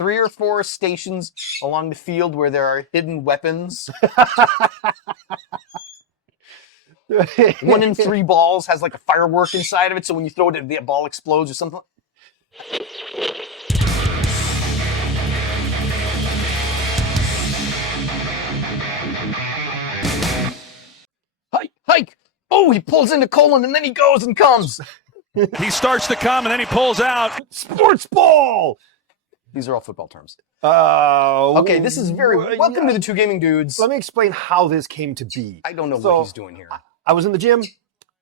3 or 4 stations along the field where there are hidden weapons. 1 in 3 balls has like a firework inside of it, so when you throw it, the ball explodes or something. Hike! Oh, he pulls into colon and then he goes and comes. He starts to come and then he pulls out. Sports ball! These are all football terms. Okay, this is welcome to the Two Gaming Dudes. Let me explain how this came to be. I don't know what he's doing here. I was in the gym,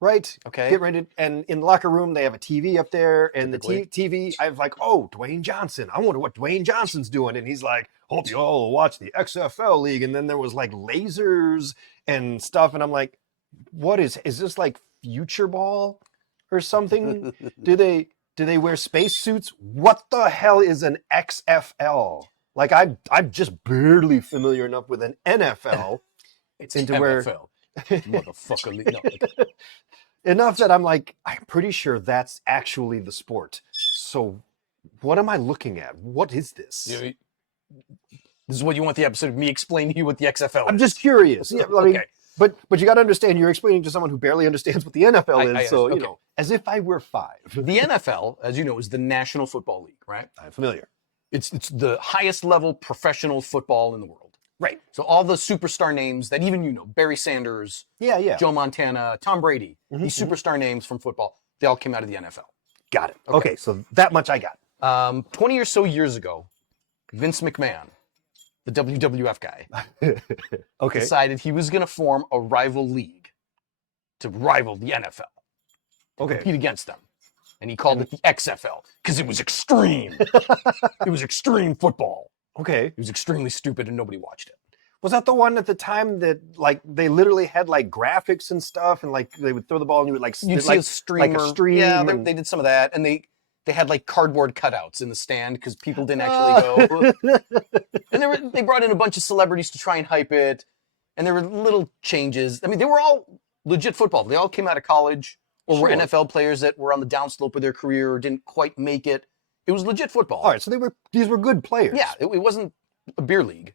right? Okay. Get ready, and in the locker room, they have a TV up there, and the TV, I was like, oh, Dwayne Johnson. I wonder what Dwayne Johnson's doing. And he's like, hope you all watch the XFL league. And then there was like lasers and stuff, and I'm like, what is this like future ball or something? Do they wear spacesuits? What the hell is an XFL? Like I'm just barely familiar enough with an NFL. It's into MFL. Motherfucker. No. Enough that I'm like, I'm pretty sure that's actually the sport. So what am I looking at? What is this? This is what you want the episode of me explaining to you what the XFL is. I'm just curious. Yeah, I mean, okay. But you got to understand, you're explaining to someone who barely understands what the NFL is. So, you know, as if I were 5. The NFL, as you know, is the National Football League, right? I'm familiar. It's the highest level professional football in the world. Right. So all the superstar names that even you know, Barry Sanders, Joe Montana, Tom Brady, these superstar names from football, they all came out of the NFL. Got it. Okay, so that much I got. 20 or so years ago, Vince McMahon, the WWF guy, decided he was going to form a rival league to rival the NFL. Compete against them. And he called it the XFL because it was extreme. It was extreme football. Okay. It was extremely stupid and nobody watched it. Was that the one at the time that like they literally had like graphics and stuff and like they would throw the ball and you would like you'd see a streamer. Like a stream? Yeah, they did some of that, and they had like cardboard cutouts in the stand because people didn't actually go. And they brought in a bunch of celebrities to try and hype it, and there were little changes. I mean, they were all legit football. They all came out of college or were NFL players that were on the downslope of their career or didn't quite make it. It was legit football. All right, so these were good players. Yeah, it wasn't a beer league.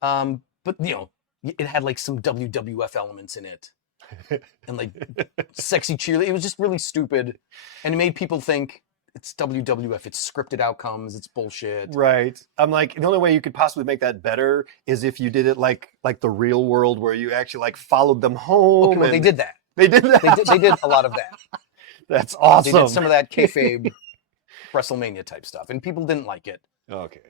But, you know, it had like some WWF elements in it and like sexy cheerleading. It was just really stupid. And it made people think it's WWF, it's scripted outcomes, it's bullshit. Right. I'm like, the only way you could possibly make that better is if you did it like the real world where you actually like followed them home. Okay, well, they did that. They did that? They did a lot of that. That's awesome. They did some of that kayfabe WrestleMania type stuff, and people didn't like it. Okay.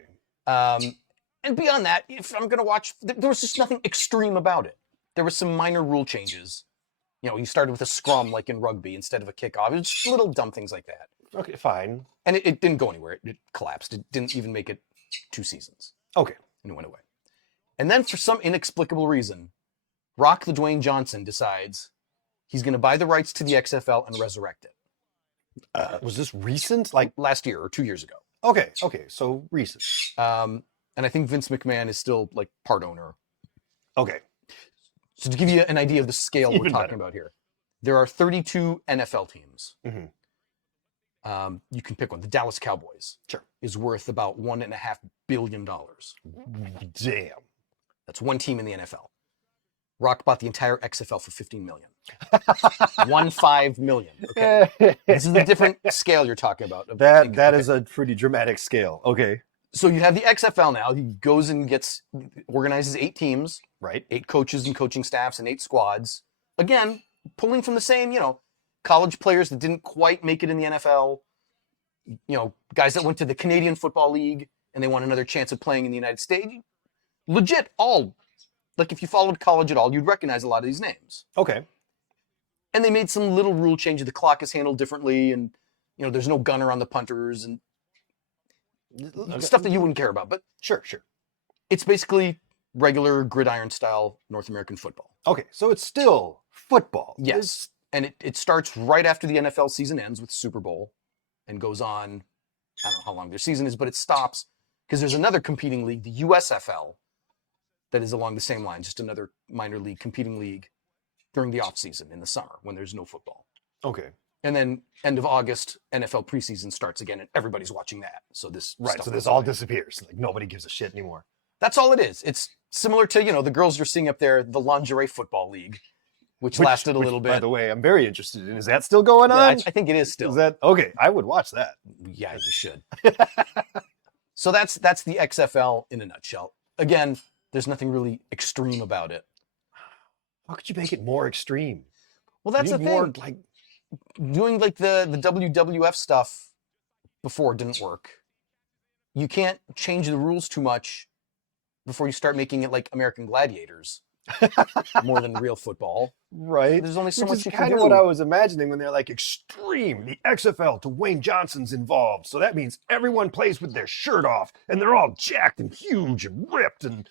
And beyond that, if I'm going to watch, there was just nothing extreme about it. There were some minor rule changes. You know, you started with a scrum like in rugby instead of a kickoff. It was just little dumb things like that. Okay, fine. And it didn't go anywhere. It collapsed. It didn't even make it 2 seasons. Okay. And it went away. And then for some inexplicable reason, Rock the Dwayne Johnson decides he's going to buy the rights to the XFL and resurrect it. Was this recent? Like last year or 2 years ago. Okay, so recent. And I think Vince McMahon is still like part owner. Okay. So to give you an idea of the scale we're talking about here, there are 32 NFL teams. Mm-hmm. You can pick one. The Dallas Cowboys is worth about $1.5 billion. Damn. That's one team in the NFL. Rock bought the entire XFL for $15 million. $15 million. Okay. This is a different scale you're talking about. That is a pretty dramatic scale. Okay. So you have the XFL now. He goes and organizes 8 teams. Right. 8 coaches and coaching staffs and 8 squads. Again, pulling from the same, college players that didn't quite make it in the NFL. Guys that went to the Canadian Football League and they want another chance at playing in the United States. Legit, all. Like if you followed college at all, you'd recognize a lot of these names. Okay. And they made some little rule changes. The clock is handled differently, and there's no gunner on the punters and stuff that you wouldn't care about. But sure. It's basically regular gridiron style North American football. Okay, so it's still football. Yes. And it starts right after the NFL season ends with Super Bowl and goes on, I don't know how long their season is, but it stops because there's another competing league, the USFL, that is along the same lines, just another minor league competing league during the off season in the summer when there's no football. Okay. And then end of August, NFL preseason starts again, and everybody's watching that. So this Right. stuff So goes this all away. disappears. Like nobody gives a shit anymore. That's all it is. It's similar to, the girls you're seeing up there, the lingerie football league, which lasted a little bit. By the way, I'm very interested in. Is that still going Yeah, on? I think it is still. Is that okay? I would watch that. Yeah, you should. So that's the XFL in a nutshell. Again, there's nothing really extreme about it. How could you make it more extreme? Well, that's the You thing. need more, like, Doing like the WWF stuff before didn't work. You can't change the rules too much before you start making it like American Gladiators more than real football. right. There's only so Which much is you can kind of do. what I was imagining when they're like extreme. The XFL, Dwayne Johnson's involved, so that means everyone plays with their shirt off, and they're all jacked and huge and ripped. And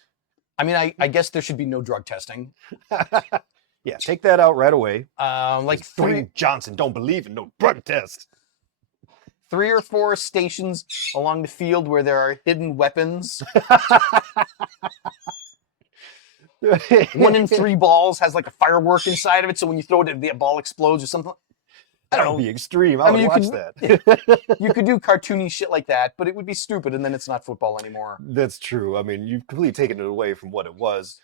I mean, I guess there should be no drug testing. yeah, take that out right away. Like Dwayne Johnson don't believe in no drug test. 3 or 4 stations along the field where there are hidden weapons. 1 in 3 balls has like a firework inside of it, so when you throw it, the ball explodes or something. I That don't would know. be extreme. I would you watch could, that. You could do cartoony shit like that, but it would be stupid, and then it's not football anymore. That's true. I mean, you've completely taken it away from what it was.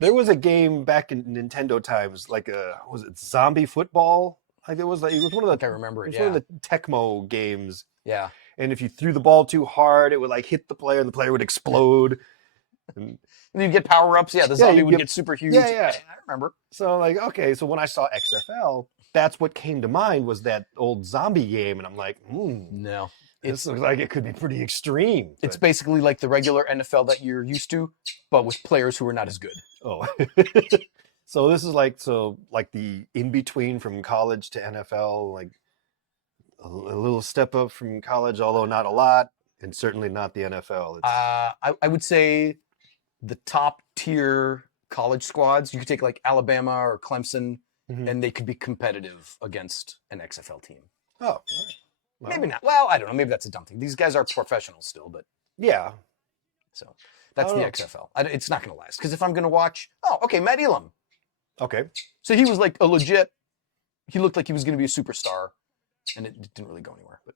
There was a game back in Nintendo times, like was it zombie football? Like it was one of I the think I remember it, one of yeah. the Tecmo games. Yeah. And if you threw the ball too hard, it would like hit the player, and the player would explode. And And you'd get power-ups. Yeah, the zombie you'd would get super huge. yeah. I remember. so like, okay, so when I saw XFL, that's what came to mind was that old zombie game, and I'm like, No. this looks like it could be pretty extreme. It's but- basically like the regular NFL that you're used to, but with players who are not as good. Oh, so this is like the in between from college to NFL, like a little step up from college, although not a lot, and certainly not the NFL. It's, I would say the top tier college squads, you could take like Alabama or Clemson, Mhm. and they could be competitive against an XFL team. oh, all right. Well, Maybe not. Well, I don't know. Maybe that's a dumb thing. These guys are professionals still, but yeah. so that's I the don't know. XFL. It's not going to last because if I'm going to watch, okay, Matt Elam. Okay. So he was like a legit. He looked like he was going to be a superstar, and it didn't really go anywhere. But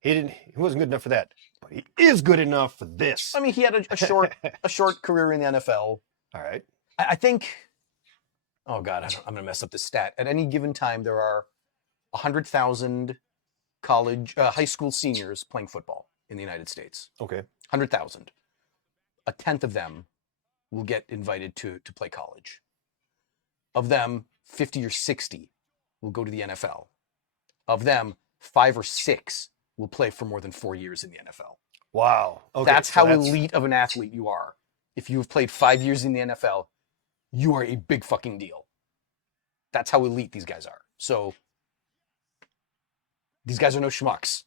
He wasn't good enough for that, but he is good enough for this. I mean, he had a short career in the NFL. All right. I think. Oh God, I'm going to mess up the stat. At any given time, there are 100,000 high school seniors playing football in the United States. Okay. 100,000. A tenth of them will get invited to play college. Of them, 50 or 60 will go to the NFL. Of them, 5 or 6 will play for more than 4 years in the NFL. Wow. Okay. That's so how elite of an athlete you are. If you've played 5 years in the NFL, you are a big fucking deal. That's how elite these guys are. So these guys are no schmucks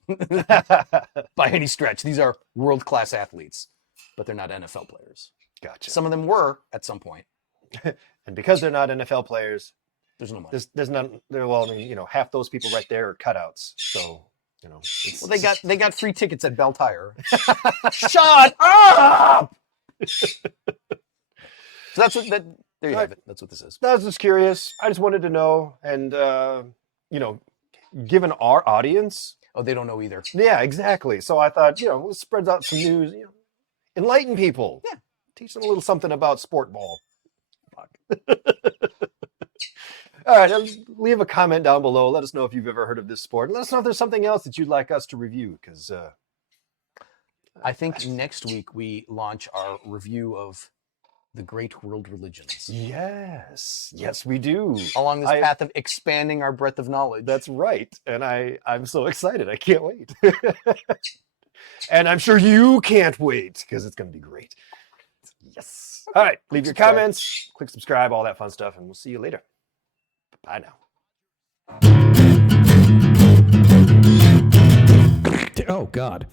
by any stretch. These are world-class athletes, but they're not NFL players. Gotcha. Some of them were at some point. And because they're not NFL players, There's no money. there's none. Well, I mean, half those people right there are cutouts. So, it's, Well, they got free tickets at Bell Tire. Shut up! So that's what that. There you have it. That's what this is. I was just curious. I just wanted to know, and given our audience, Oh, they don't know either. yeah, exactly. So I thought, let's spread out some news, enlighten people, Yeah. teach them a little something about sport ball. Fuck. All right, leave a comment down below. Let us know if you've ever heard of this sport. And let us know if there's something else that you'd like us to review, because I think next week we launch our review of the great world religions. yes, we do. Along this path of expanding our breadth of knowledge. That's right. And I'm so excited. I can't wait. And I'm sure you can't wait because it's going to be great. Yes. All right. Leave your subscribe. comments, click subscribe, all that fun stuff, and we'll see you later. Bye now. Oh, God.